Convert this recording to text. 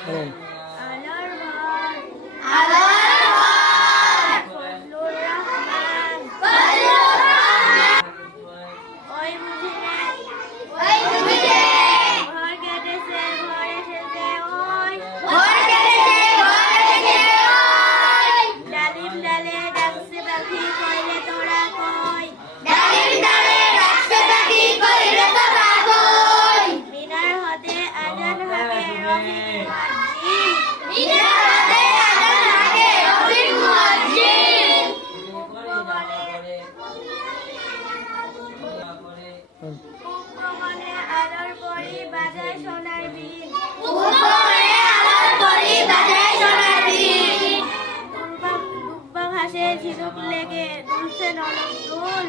আলোর ঘর আলোর ঘর ফজলুর রহমান ওই বুঝিলে ঘর কেটেছে ঘর এসেছে ওই ডালিম ডালে ডাকছে পাখি কইলে তোরা কই মিনার হতে আজান হাকে রফিক মুয়াজ্জিন বলে আলোর পরি বাজায় সোনার বিন দুব্বা ঘাসে ঝিনুক লেগে দুলছে নরম দুল